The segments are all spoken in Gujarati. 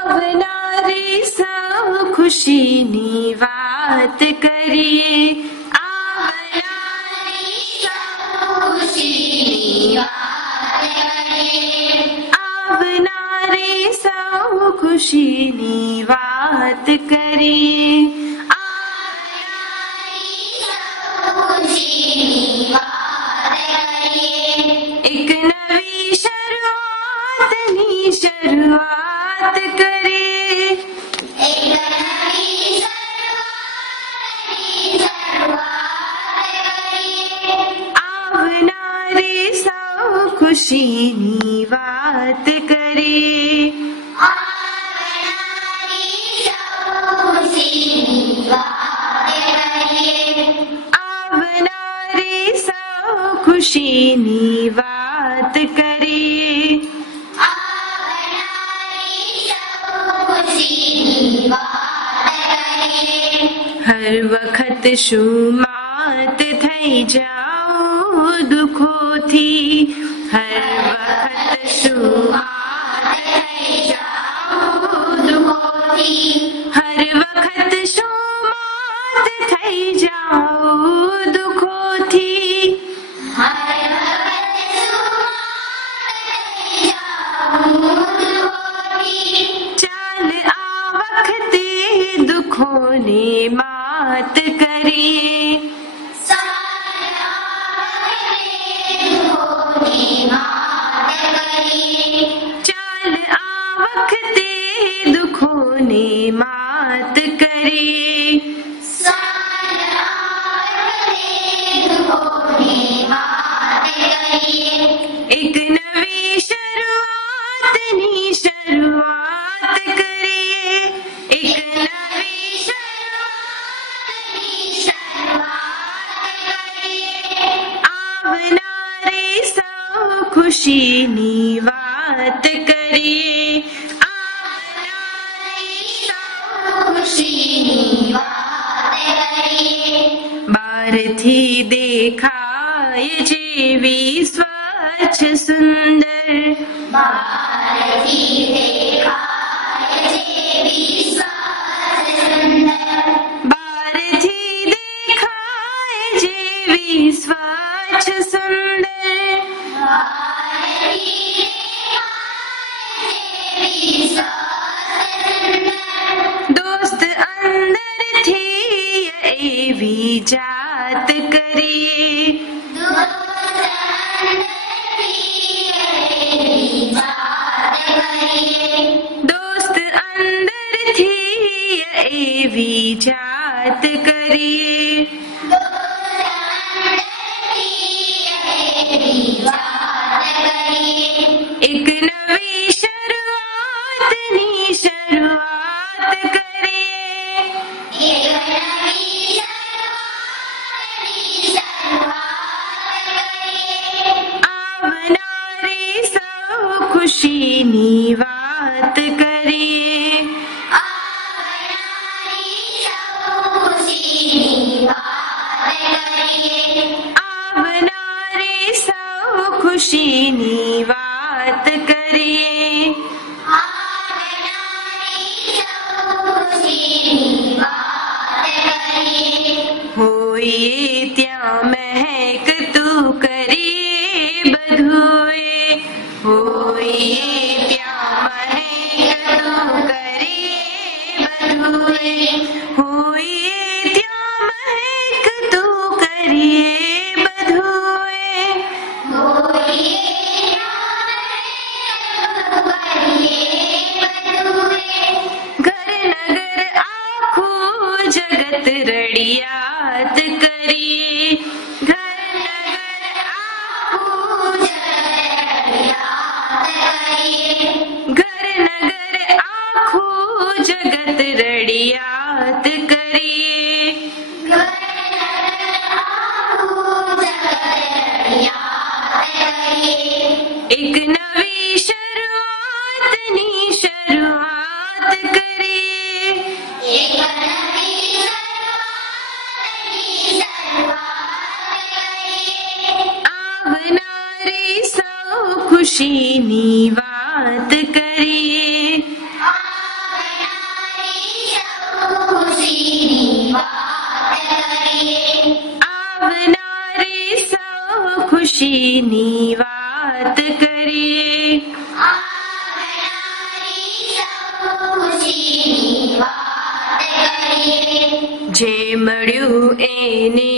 આવનારી સૌ ખુશીની વાત કરીએ, આવનારી સૌ ખુશીની વાત કરીએ, આવનારી સૌ ખુશીની વાત કરીએ, આવનારી સૌ ખુશીની વાત કરીએ, એક નવી શરૂઆતની શરૂઆત કરીએ, એક નવી શરૂઆતની શરૂઆત કરીએ, આવનારી સૌ ખુશીની વાત કરીએ, આવનારી સૌ ખુશીની વાત કરીએ, આવનારી સૌ ખુશીની વાત કરીએ, આવનારી સૌ ખુશીની વાત કરીએ, હર વખત શું માત થઈ જાઉં દુઃખોથી, હર વખત શું માત થઈ જાઉં દુઃખોથી, હર વખત શું માત થઈ જાઉં દુઃખોથી, હર વખત શું માત થઈ જાઉં દુઃખોથી, ચાલ આ વખતે દુઃખોને માત કરીએ, ચાલ આ વખતે દુઃખોને માત કરીએ, ચાલ આ વખતે દુઃખોને માત કરીએ, ચાલ આ વખતે દુઃખોને માત કરીએ, એક નવી શરૂઆતની શરૂઆત કરીએ, એક નવી શરૂઆતની શરૂઆત કરીએ, આવનારી સૌ ખુશીની વાત કરીએ, આવનારી સૌ ખુશીની વાત કરીએ, બહારથી દેખાય જેવી સ્વચ્છ સુંદર, બહારથી દેખાય જેવી સ્વચ્છ સુંદર, બહારથી દેખાય જેવી સ્વચ્છ સુંદર, બહારથી દેખાય જેવી સ્વચ્છ સુંદર, દોસ્ત અંદરથી એવી જાત કરીએ, દોસ્ત અંદરથી એવી જાત કરીએ, દોસ્ત અંદરથી એવી જાત કરીએ, દોસ્ત અંદરથી એવી જાત કરીએ, એક નવી શરૂઆતની શરૂઆત કરીએ, એક નવી શરૂઆતની શરૂઆત કરીએ, આવનારી સૌ ખુશીની વાત કરીએ, આવનારી સૌ ખુશીની વાત કરીએ, આવનારી સૌ ખુશીની વાત કરીએ, આવનારી સૌ ખુશીની વાત કરીએ, હોઈએ ત્યાં મહેકતું કરીએ બધુંએ, હોઈએ ત્યાં મહેકતું કરીએ બધુંએ, હોઈએ ત્યાં મહેકતું કરીએ બધુંએ, હોઈએ ત્યાં મહેકતું કરીએ બધુંએ, ઘર નગર આખું જગત રડિયાત કરીએ, ઘર નગર આખું જગત રડિયાત કરીએ, ઘર નગર આખું જગત રડિયાત કરીએ, ઘર નગર આખું જગત રડિયાત કરીએ, એક નવી શરૂઆતની શરૂઆત કરીએ, એક નવી શરૂઆતની શરૂઆત કરીએ, આવનારી સૌ ખુશીની વાત કરીએ, આવનારી ખુશીની વાત કરીએ. જે મળ્યું એને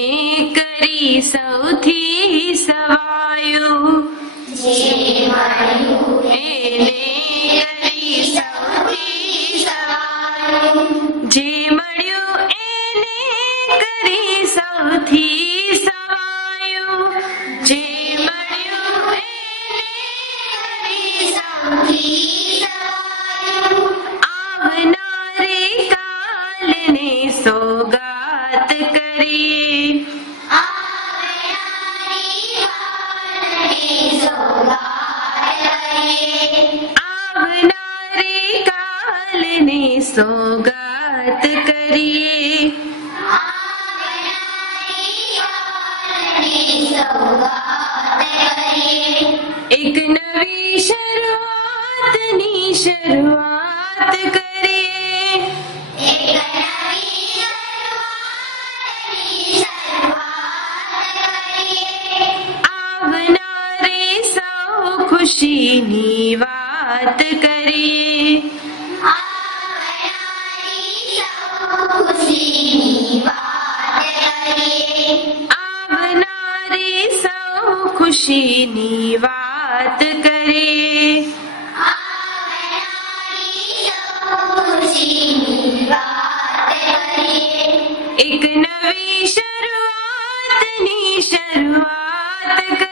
કરી સૌથી સવાયું. એને કરી સૌથી સવાયું. જે મળ્યું એને કરી સૌથી સવાયું. જે મળ્યું એને કરી સૌથી સવાયું. આવનારે કાલને સોગાત કરીએ. આવનારે કાલને સોગાત કરીએ. એક નવી શરૂઆતની શરૂઆત કરીએ. આવનારે સૌ ખુશીની વાત કરીએ. આવનારે સૌ ખુશીની વાત કરીએ. એક નવી શરૂઆતની શરૂઆત કરીએ.